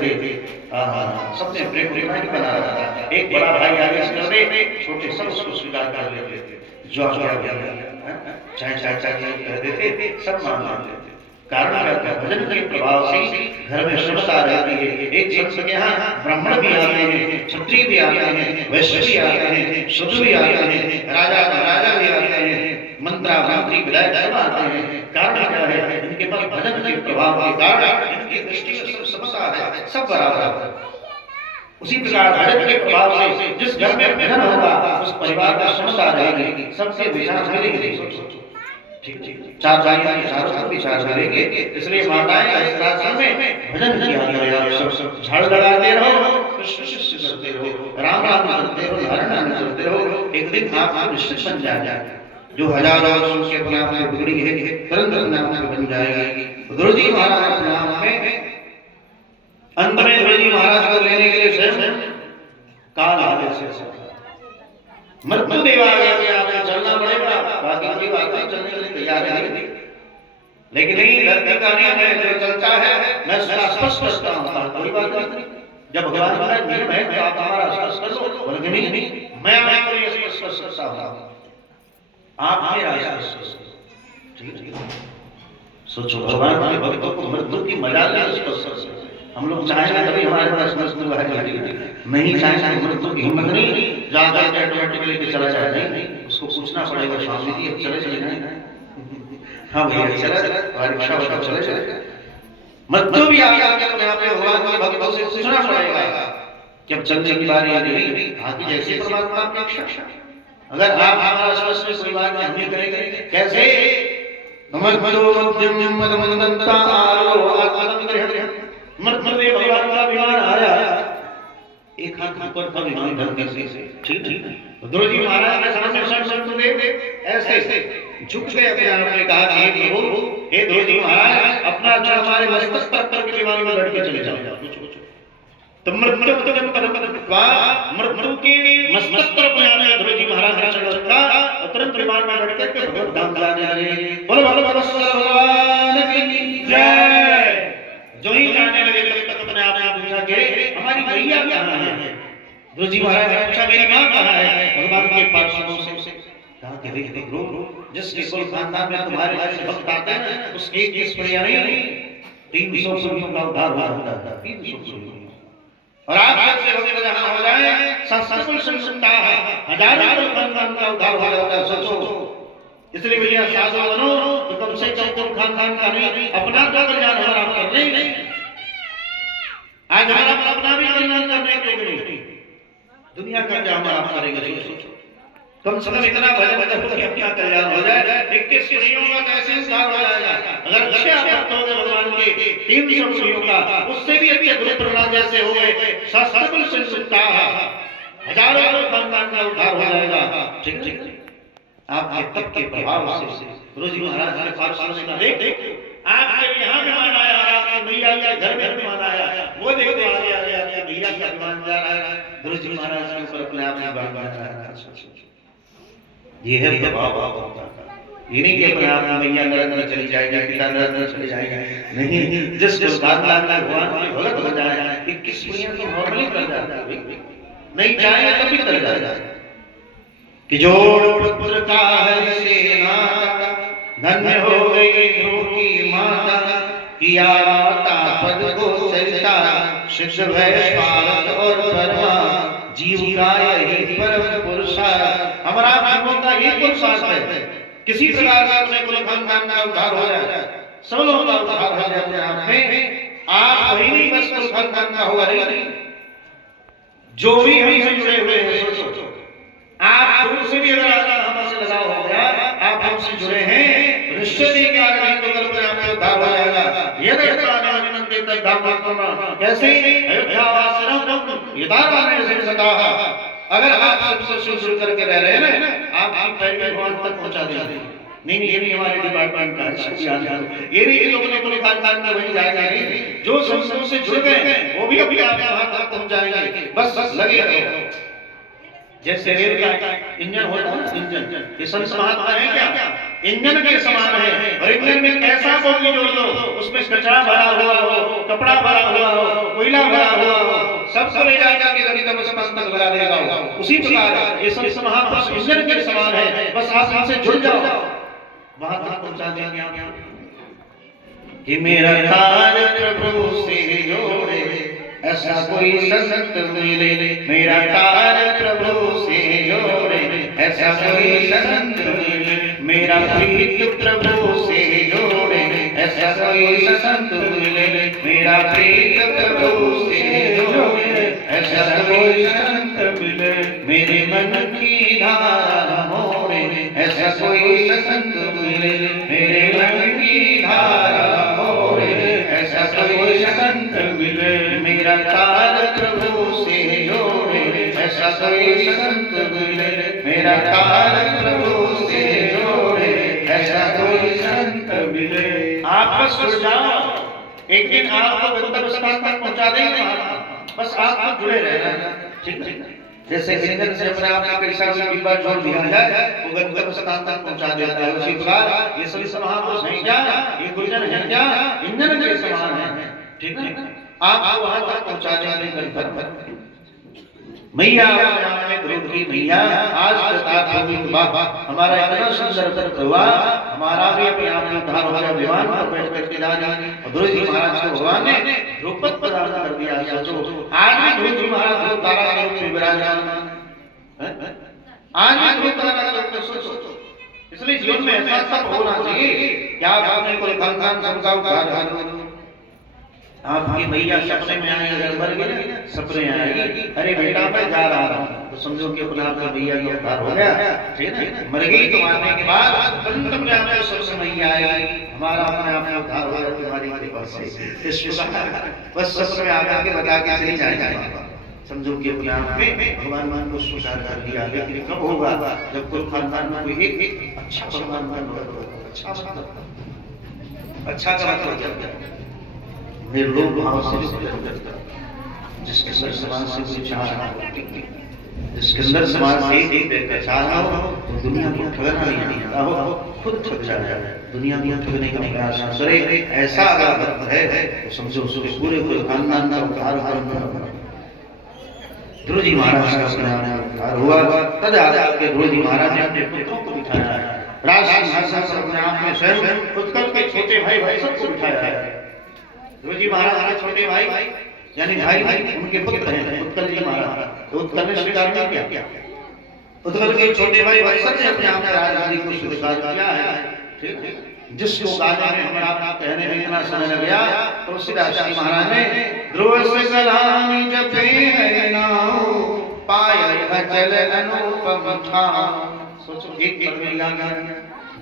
थे। सबने प्रेम नहीं बना रहा था। एक बड़ा भाई आगे से करे, छोटे सब उसको स्वीकार कर लेते थे। जो चाहे चाचा जी कह देते, सब मान लेते थे। कारण क्या था? भजन के प्रभाव से घर में शुद्धता रहती है। एक संत के यहाँ ब्राह्मण भी आते हैं, क्षत्रिय भी आते हैं, वैश्य भी आते हैं, शूद्र भी आते हैं, राजा महाराजा भी आते हैं, मंत्रा मंत्री विधायक सब आते हैं। कारण क्या है? इनके पास भजन के प्रभाव के कारण इनकी दृष्टि में सब समता है, सब बराबर है। उसी प्रकार भजन के प्रभाव से जिस घर में भजन होगा उस परिवार में समता रहेगी, सबसे विचार मिलेगी। चार भाइयों के चारों विचार करेंगे। इसलिए माताएं इस आश्रम में भजन किया गया। झाड़ू लगाते रहो, कृष्ण शिष्य करते रहो, राम राम करते रहो, हरण नाम करते रहो। एक दिन आप निश्चित बन जाएगा। जो हजारों वर्षों के अपने आप में बिगड़ी है तुरंत अपने आप में बन जाएगी। गुरु जी महाराज अपने आप में अंत में गुरु जी महाराज को लेने के लिए स्वयं काल आदेश से मृत्यु देव आ गया कि आपको चलना पड़ेगा। बाकी कोई बात नहीं, चलने के लिए तैयार है। लेकिन नहीं, धरती का नियम है, जो चलता है मैं उसका स्पष्ट करता हूँ। कोई बात नहीं, जब भगवान का नियम है तो आप हमारा स्पष्ट कर दो। बोले नहीं, मैं आपको ये स्पष्ट करता हूँ, आप मेरा स्पष्ट। ठीक है, सोचो भगवान के भक्तों को मृत्यु की मजा ले। हम लोग चाहेंगे तभी हमारे पास मृत्यु है, नहीं चाहेंगे मृत्यु की हिम्मत नहीं, ज्यादा ऑटोमेटिकली के चला जाए। नहीं, उसको पूछना पड़ेगा, स्वामी जी अब चले चले नहीं। हाँ भैया चले, रिक्शा वाला चले चले। मृत्यु भी आगे आगे अपने आप में भगवान के भक्तों से पूछना पड़ेगा कि अब चलने की बारी आ गई। आगे जैसे परमात्मा की इच्छा, अगर आप हमारा स्पष्ट परिवार में हमने करेंगे कैसे? मृत्यु मध्यम मदमंदंता आरो आत्मन ग्रह मृत्यु भगवान का विमान आया, एक हाथ ऊपर का विमान धरती से। ठीक ठीक, गुरु जी महाराज के सामने संत देव ऐसे झुक गए, अपने आप में कहा कि हे प्रभु, हे गुरु जी महाराज, अपना जो हमारे मस्तक पर के विमान में बैठ के चले जाओ। तो मृत्यु के मस्तक पर अपने आप गुरु जी महाराज ने चढ़ रखा, तुरंत विमान में बैठ के भगवत धाम जाने लगे। बोलो भगवान की जय। जो ही जाने लगे तब तक अपने आप में पूछा कि हमारी मैया कहाँ है? गुरु जी महाराज ने पूछा मेरी माँ कहाँ है? भगवान के पार्षदों से कहा कि देखो गुरु, जिसके कुल खानदान में तुम्हारे जैसे भक्त आते हैं उसके इस प्रिया नहीं 300 सूर्यों का उद्धार होता है। 300 सूर्यों, और आप जैसे भक्त जहाँ हो जाए सहस्त्र संसुप्ता है, हजारों कुल खानदान का उद्धार हो जाता है। सोचो, इसलिए भैया साधु बनो तो कम से कम कुल खानदान का नहीं, अपना तो कल्याण हमारा करने ही नहीं। आज हमारा अपना भी कल्याण करने को नहीं, दुनिया का क्या हमारा करेंगे? सोचो, कम से कम इतना भजन करो कि अपना कल्याण हो जाए। 21 सूर्यों का कैसे उद्धार हो जाएगा? अगर अच्छे भक्त हो गए भगवान के 300 सूर्यों का, उससे भी अच्छे गुरु प्रहलाद जैसे हो गए, सहस्त्र संसुप्ता हजारों खानदान का उद्धार हो जाएगा। ठीक ठीक, आपके तप के प्रभाव से गुरु जी महाराज के पार्षदों ने देख आपके यहाँ विमान आया, आपके भैया के घर में विमान आया, वो देखो आगे आगे आपके भैया का विमान जा रहा है, गुरु जी महाराज के ऊपर अपने आप में बात कर रहा है। ये है प्रभाव होता है। ये नहीं कि अपने आप में मैया नरेंद्र चली जाएगी, पिता नरेंद्र चले जाएगा, नहीं, जिस खानदान में भगवान की भगत हो जाए 21 सूर्यों को नॉर्मली कर जाता है, नहीं चाहे तभी कर जाता है कि जोड़ पुत्र का है सेना, धन्य हो गई ध्रुव की माता, किया माता पद को चरिता, शिष्य भय स्वागत और परमा, जीव का यही परम पुरुषार्थ। हमारा जीवों का यही पुरुषार्थ है, किसी प्रकार से अपने कुल खानदान का उद्धार हो जाए, सब लोगों का उद्धार हो जाए अपने आप में। आप वही नहीं बस कुल खानदान का हुआ नहीं, जो भी हमसे जुड़े हुए हैं, सोचो आप गुरु से भी अगर हमसे लगाव हो गया, आप हमसे जुड़े हैं, निश्चित ही क्या नहीं तो कल पर आपका उद्धार हो जाएगा। ये देखता है मंदिर तक धाम करना कैसे अयोध्या वासनम यदारा में से सदा। अगर आप सबसे शुरू करके रह रहे हैं ना, आप पहले भगवान तक पहुंचा देंगे। नहीं, ये भी हमारे डिपार्टमेंट का है, ये भी लोग अपने खानदान में वही जाएगा। नहीं, जो संस्थाओं से जुड़ गए हैं वो भी अपने आप वहां तक पहुंच जाएंगे। बस लगे रहो। जैसे रेल का इंजन होता है, इंजन ये संत महात्मा है क्या? इंजन के समान है। और इंजन में कैसा बोगी जोड़ लो, उसमें कचरा भरा हुआ हो, कपड़ा भरा हुआ हो, कोयला भरा हुआ हो, सबको ले जाकर के गणित स्थान तक लगा देगा। उसी प्रकार ये सब महापुरुष इंजन के समान है, बस आप इनसे जुड़ जाओ, वहां तक पहुंचा देंगे आप। कि मेरा तार प्रभु से जोड़े, ऐसा कोई संत मिले, मेरा तार प्रभु से जोड़े, ऐसा कोई संत मिले, मेरा प्रीत प्रभु से जोड़े, ऐसा कोई संत मिले, मेरा प्रीत प्रभु से जोड़े, ऐसा कोई संत मिले, मेरे मन की धारा मोड़े, ऐसा कोई संत मिले, मेरे मन की धारा मोड़े, ऐसा कोई संत मिले, मेरा तार प्रभु से जोड़े, ऐसा कोई संत मिले, मेरा तार प्रभु से जोड़े, ऐसा कोई संत मिले। आप बस जुड़ जाओ, एक दिन आपको गंतव्य स्थान तक पहुंचा देंगे, बस आप जुड़े रहना। ठीक है, जैसे इंजन से अपने आप में कैसा भी डिब्बा जोड़ दिया जाए वो गंतव्य स्थान तक पहुंचा देता है, उसी प्रकार ये सभी महापुरुष हैं क्या, ये गुरुजन हैं क्या, इंजन के समान है। ठीक है, आप वहां तक पहुंचा देंगे गंतव्य। मैया ध्रुव की मैया आज बता दो बाबा, हमारा इतना सुंदर तर्क हुआ, हमारा भी अपने आप में उद्धार हो गया। विमान पर बैठ करके राजा ध्रुव जी महाराज को भगवान ने ध्रुपद प्रदान कर दिया। सोचो आज भी ध्रुव जी महाराज को तारा के रूप में विराजमान, आज भी ध्रुव तारा के रूप में। सोचो, इसलिए जीवन में ऐसा सब होना चाहिए। क्या आपने कोई खानदान सबका उद्धार, आपकी मैया सपने में आएगी, अगर मर गई सपने आएगी, अरे बेटा मैं जा रहा हूँ, तो समझो कि अपना आपका मैया का उद्धार हो गया। ठीक है, मर गई तो आने के बाद तुरंत आपको सबसे मैया आएगी, हमारा अपने आप में उद्धार हो गया तुम्हारी कृपा से। इस बस सपने में आकर के बता के चली जाएगा, समझो कि अपने आप में भगवान मान को स्वीकार कर दिया। लेकिन कब होगा, जब कोई खानदान में कोई एक अच्छा भगवान का अच्छा का मतलब निर्लोभ भाव से जिसके अंदर समाज से कुछ चाह, जिसके अंदर समाज से एक चाह हो, तो दुनिया को ठगना नहीं आता हो, खुद ठग जाए, दुनिया को ठगने का प्रयास करे। ऐसा अगर भक्त है तो समझो उसके पूरे पूरे खानदान का उद्धार करना। ध्रुव जी महाराज का उद्धार हुआ, तद आकर के ध्रुव जी महाराज ने अपने पुत्रों को बिठाया, राजसिंहासन पर अपने आप में स्वयं उत्कल के छोटे भाई सबको बिठाया। ध्रुव जी महाराज के छोटे भाई यानी भाई उनके पुत्र हैं उत्कल जी महाराज, तो उत्कल ने स्वीकार नहीं किया। उत्कल के छोटे भाई सब ने अपने आप में राजगादी को स्वीकार किया है। ठीक है, जिसको गाने में हमारा कहने में इतना समय लग गया, तुलसीदास जी महाराज ने ध्रुव से कलामी जपे है नाउ, पाए अचल अनुपम ठाम। सोचो एक पद में गाना